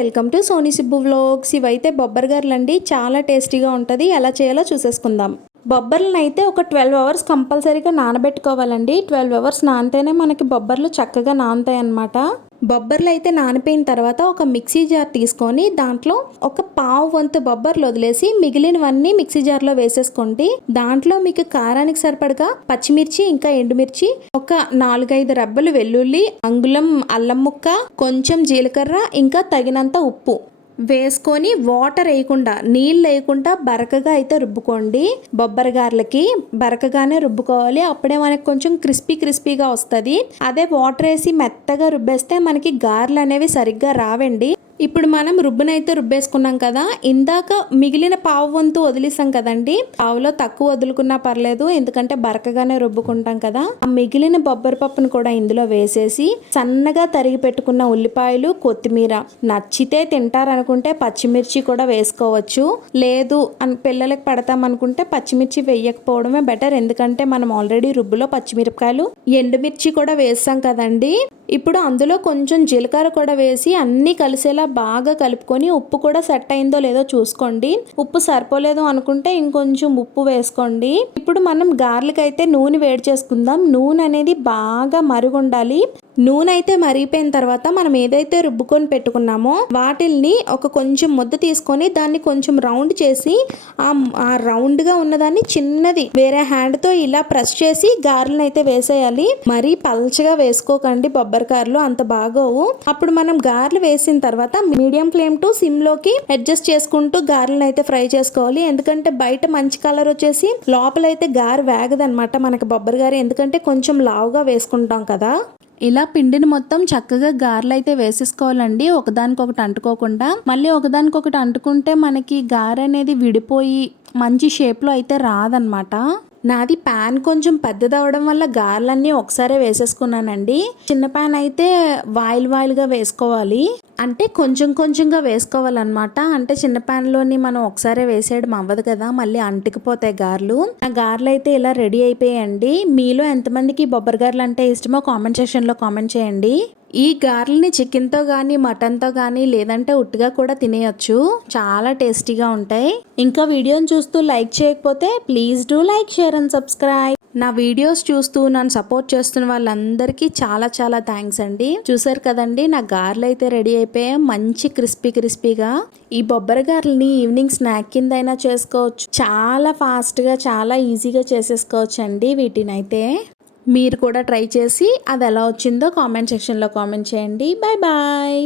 Welcome to Soni Sibbu vlogs. ఇవైతే బొబ్బర్ గారెలండి. చాలా టేస్టీగా ఉంటుంది. ఎలా చేయాలో చూసేసుకుందాం. బొబ్బర్లను అయితే ఒక 12 అవర్స్ కంపల్సరీగా నానబెట్టుకోవాలండి. 12 అవర్స్ నానితేనే మనకి బొబ్బర్లు చక్కగా నానతాయి అన్నమాట. బొబ్బర్లు అయితే నానిపోయిన తర్వాత ఒక మిక్సీ జార్ తీసుకొని దాంట్లో ఒక పావు వంతు బొబ్బర్లు వదిలేసి మిగిలినవన్నీ మిక్సీ జార్లో వేసేసుకోండి. దాంట్లో మీకు కారానికి సరిపడగా పచ్చిమిర్చి ఇంకా ఎండుమిర్చి, ఒక 4-5 రెబ్బలు వెల్లుల్లి, అంగుళం అల్లం ముక్క, కొంచెం జీలకర్ర ఇంకా తగినంత ఉప్పు వేసుకొని వాటర్ వేయకుండా నీళ్ళు వేయకుండా బరకగా అయితే రుబ్బుకోండి. బొబ్బరి గారెలకి బరకగానే రుబ్బుకోవాలి. అప్పుడే మనకి కొంచెం క్రిస్పీగా వస్తుంది. అదే వాటర్ వేసి మెత్తగా రుబ్బేస్తే మనకి గారెలు అనేవి సరిగ్గా రావండి. ఇప్పుడు మనం రుబ్బునైతే రుబ్బేసుకున్నాం కదా, ఇందాక మిగిలిన పావు వంతు వదిలేసాం కదండి. పావులో తక్కువ వదులుకున్నా పర్లేదు, ఎందుకంటే బరకగానే రుబ్బుకుంటాం కదా. ఆ మిగిలిన బొబ్బరి పప్పును కూడా ఇందులో వేసేసి సన్నగా తరిగి పెట్టుకున్న ఉల్లిపాయలు, కొత్తిమీర, నచ్చితే తింటారనుకుంటే పచ్చిమిర్చి కూడా వేసుకోవచ్చు. లేదు పిల్లలకి పెడతాం అనుకుంటే పచ్చిమిర్చి వేయకపోవడమే బెటర్, ఎందుకంటే మనం ఆల్రెడీ రుబ్బులో పచ్చిమిరపకాయలు, ఎండుమిర్చి కూడా వేసాం కదండి. ఇప్పుడు అందులో కొంచెం జీలకర్ర కూడా వేసి అన్నీ కలిసేలా బాగా కలుపుకొని ఉప్పు కూడా సెట్ అయిందో లేదో చూసుకోండి. ఉప్పు సరిపోలేదు అనుకుంటే ఇంకొంచెం ఉప్పు వేసుకోండి. ఇప్పుడు మనం గార్లికైతే నూనె వేడి చేసుకుందాం. నూనె అనేది బాగా మరుగుండాలి. నూనె అయితే మరిగిపోయిన తర్వాత మనం ఏదైతే రుబ్బుకొని పెట్టుకున్నామో వాటిల్ని ఒక కొంచెం ముద్ద తీసుకొని దాన్ని కొంచెం రౌండ్ చేసి ఆ రౌండ్గా ఉన్నదాన్ని చిన్నది వేరే హ్యాండ్తో ఇలా ప్రెస్ చేసి గారెలను అయితే వేసేయాలి. మరీ పల్చగా వేసుకోకండి, బొబ్బరికాయలు అంత బాగోవు. అప్పుడు మనం గారెలు వేసిన తర్వాత మీడియం ఫ్లేమ్ టు సిమ్ లోకి అడ్జస్ట్ చేసుకుంటూ గారెలను అయితే ఫ్రై చేసుకోవాలి. ఎందుకంటే బయట మంచి కలర్ వచ్చేసి లోపలైతే గారె వేగదనమాట మనకి బొబ్బరి గారె, ఎందుకంటే కొంచెం లావుగా వేసుకుంటాం కదా. ఇలా పిండిని మొత్తం చక్కగా గారెలు అయితే వేసేసుకోవాలండి, ఒకదానికొకటి అంటుకోకుండా. మళ్ళీ ఒకదానికొకటి అంటుకుంటే మనకి గారె అనేది విడిపోయి మంచి షేప్లో అయితే రాదనమాట. నాది ప్యాన్ కొంచెం పెద్దది అవడం వల్ల గారెలన్నీ ఒకసారి వేసేసుకున్నానండి. చిన్న ప్యాన్ అయితే వాయిల్గా వేసుకోవాలి, అంటే కొంచెంగా వేసుకోవాలన్నమాట. అంటే చిన్న ప్యాన్లోని మనం ఒకసారి వేసేయడం అవ్వదు కదా, మళ్ళీ అంటుకుపోతాయి గారెలు. ఆ గారెలు అయితే ఇలా రెడీ అయిపోయాయండి. మీలో ఎంతమందికి బొబ్బరి గారెలు అంటే ఇష్టమో కామెంట్ సెక్షన్లో కామెంట్ చేయండి. ఈ గారెల్ని చికెన్తో కానీ మటన్తో కానీ లేదంటే ఉట్టిగా కూడా తినేయచ్చు, చాలా టేస్టీగా ఉంటాయి. ఇంకా వీడియోని చూస్తూ లైక్ చేయకపోతే please do like, share and subscribe. నా వీడియోస్ చూస్తూ నన్ను సపోర్ట్ చేస్తున్న వాళ్ళందరికీ చాలా థ్యాంక్స్ అండి. చూసారు కదండి, నా గారెలు అయితే రెడీ అయిపోయాయి, మంచి క్రిస్పీగా. ఈ బొబ్బరి గారెల్ని ఈవినింగ్ స్నాక్ కింద అయినా చేసుకోవచ్చు. చాలా ఫాస్ట్గా చాలా ఈజీగా చేసేసుకోవచ్చు అండి వీటినైతే. మీరు కూడా ట్రై చేసి అది ఎలా వచ్చిందో కామెంట్ సెక్షన్లో కామెంట్ చేయండి. బాయ్.